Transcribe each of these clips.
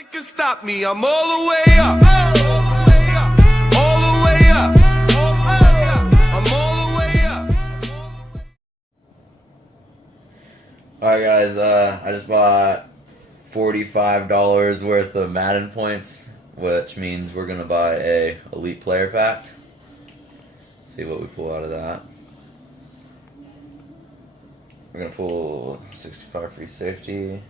Nothing can stop me. I'm all the way up. All the way up. I'm all the way up. Alright guys, I just bought $45 worth of Madden points, which means we're gonna buy a Elite Player Pack. See what we pull out of that. We're gonna pull 65 free safety.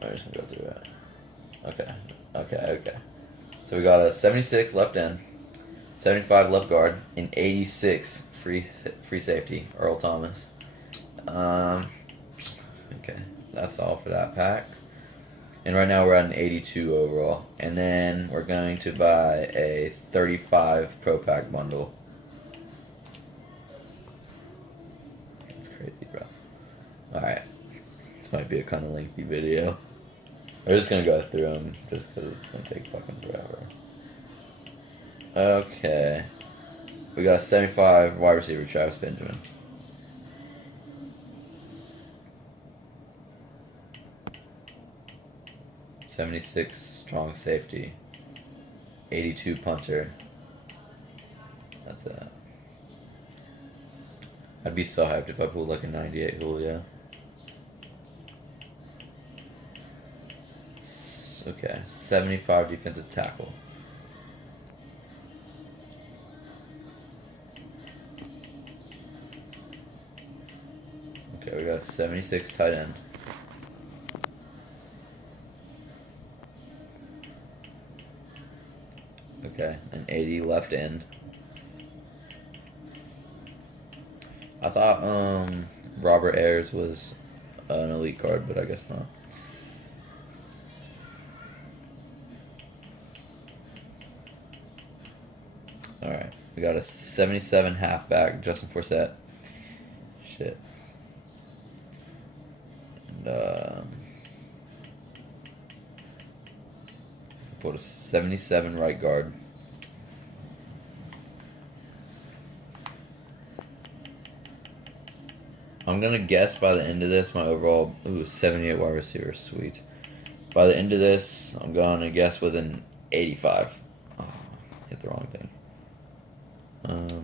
I'm just gonna go through it. Okay. So we got a 76 left end, 75 left guard, and 86 free safety, Earl Thomas. Okay, that's all for that pack. And right now we're at an 82 overall. And then we're going to buy a 35 Pro Pack bundle. That's crazy, bro. Alright. This might be a kind of lengthy video. We're just going to go through them just because it's going to take fucking forever. Okay. We got 75 wide receiver Travis Benjamin. '76 strong safety, 82 punter. That's it. I'd be so hyped if I pulled like a 98 Julio. Okay, 75 defensive tackle. Okay, we got a 76 tight end. Okay, an 80 left end. I thought Robert Ayers was an elite card, but I guess not. Alright, we got a 77 halfback, Justin Forsett. Shit. And put a 77 right guard. I'm gonna guess by the end of this, my overall 78 wide receiver, sweet. By the end of this, I'm gonna guess with an 85. Oh, hit the wrong thing. Okay.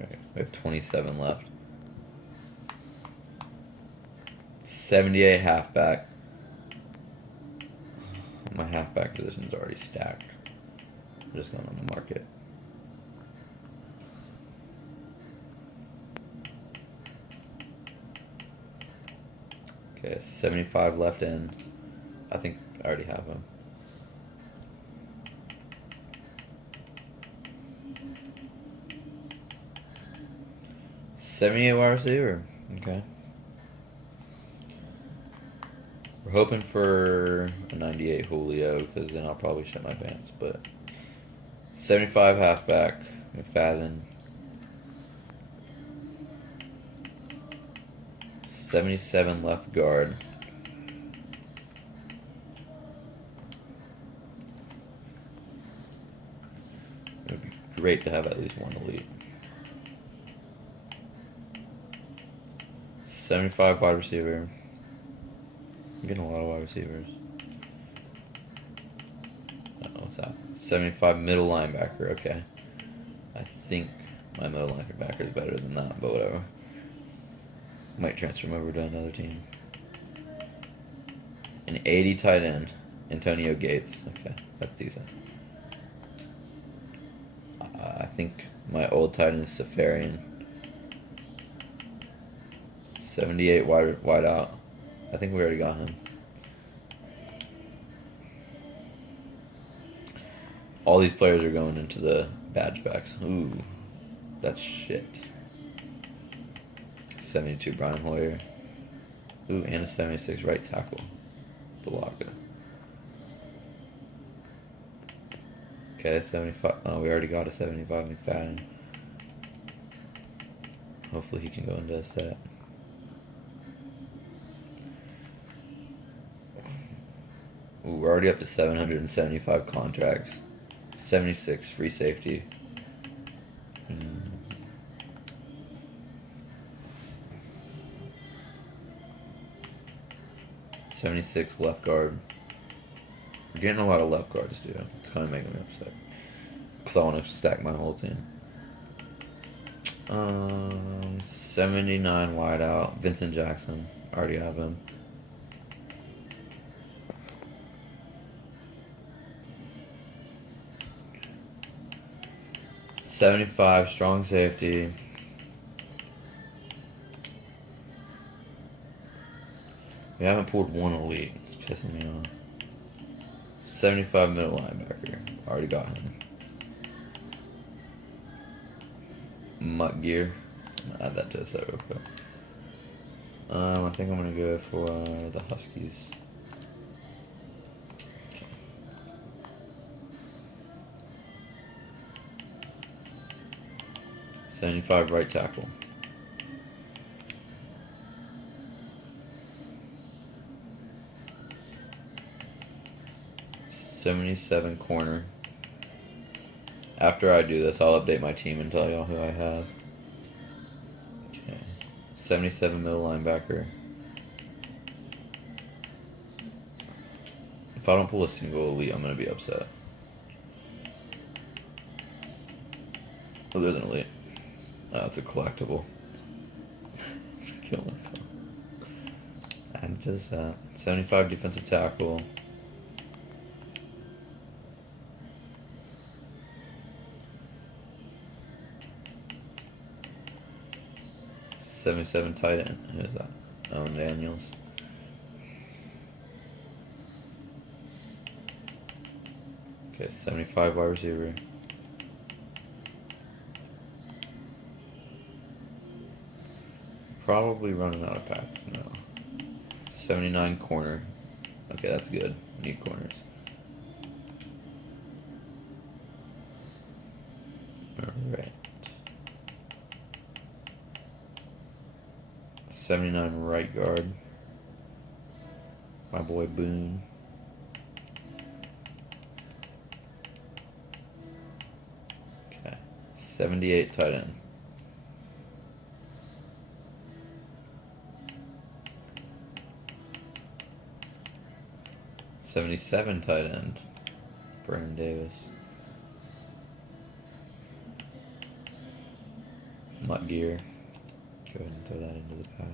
Alright, we have 27 left. 78 halfback. My halfback position is already stacked. I'm just going on the market. Okay, 75 left end. I think I already have him. '78 wide receiver. Okay. We're hoping for a 98 Julio, because then I'll probably shut my pants, but 75 halfback, McFadden. 77 left guard. It would be great to have at least one elite. 75 wide receiver. I'm getting a lot of wide receivers. What's that? 75 middle linebacker. Okay. I think my middle linebacker is better than that, but whatever. Might transfer him over to another team. An 80 tight end, Antonio Gates. Okay, that's decent. I think my old tight end is Safarian. 78 wide out. I think we already got him. All these players are going into the badge packs. Ooh, that's shit. 72 Brian Hoyer. Ooh, and a 76 right tackle, Balaga. Okay, 75. Oh, we already got a 75 McFadden. Hopefully he can go into a set. Ooh, we're already up to 775 contracts. 76 free safety. 76 left guard. We're getting a lot of left guards, dude. It's kind of making me upset. Because I want to stack my whole team. 79 wide out. Vincent Jackson. Already have him. $75 strong safety. We haven't pulled one elite. It's pissing me off. 75 middle linebacker. Already got him. Mutt gear. I'm gonna add that to the set real quick. I think I'm gonna go for the Huskies. 75 right tackle. $77 corner. After I do this, I'll update my team and tell y'all who I have. Okay. 77 middle linebacker. If I don't pull a single elite, I'm gonna be upset. Oh, there's an elite. Oh, it's a collectible. Kill myself. And just 75 defensive tackle. $77 tight end. Who is that? Owen Daniels. Okay, 75 wide receiver. Probably running out of pack. No. 79 corner. Okay, that's good. Need corners. Alright. 79 right guard. My boy Boone. Okay. 78 tight end. $77 tight end. Vernon Davis. Mutt gear. Go ahead and throw that into the pack.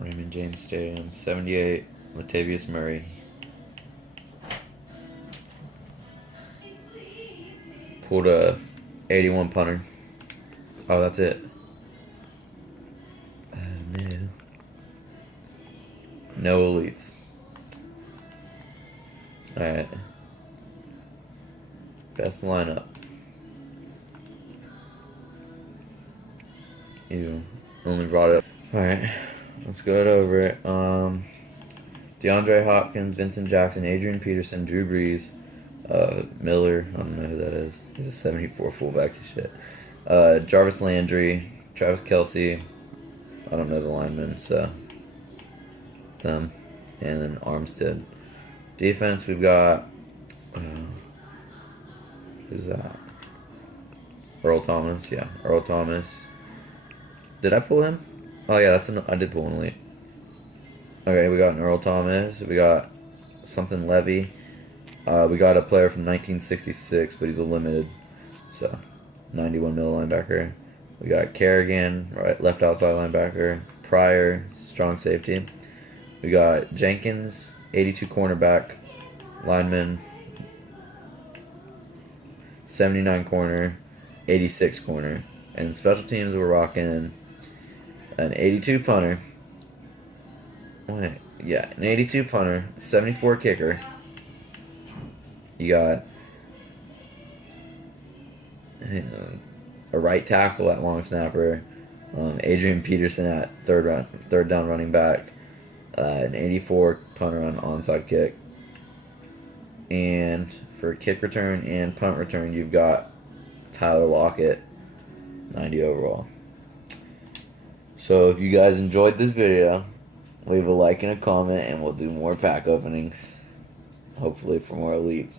Raymond James Stadium. 78 Latavius Murray. Pulled a 81 punter. Oh, that's it. No elites. Alright. Best lineup. You only brought it up. Alright. Let's go over it. DeAndre Hopkins, Vincent Jackson, Adrian Peterson, Drew Brees, Miller. I don't know who that is. He's a 74 fullback shit. Jarvis Landry, Travis Kelce. I don't know the linemen, so them, and then Armstead. Defense, we've got who's that? Earl Thomas. Yeah, Earl Thomas. Did I pull him? Oh yeah, I did pull an elite. Okay, we got an Earl Thomas. We got something Levy. We got a player from 1966, but he's a limited, so 91 middle linebacker. We got Kerrigan, right, left outside linebacker. Pryor, strong safety. We got Jenkins, 82 cornerback, lineman, 79 corner, 86 corner. And special teams, we're rocking an 82 punter. Wait, yeah, an 82 punter, 74 kicker. You got a right tackle at long snapper, Adrian Peterson at third down running back. An 84 punter on onside kick. And for kick return and punt return, you've got Tyler Lockett, 90 overall. So if you guys enjoyed this video, leave a like and a comment, and we'll do more pack openings. Hopefully for more elites.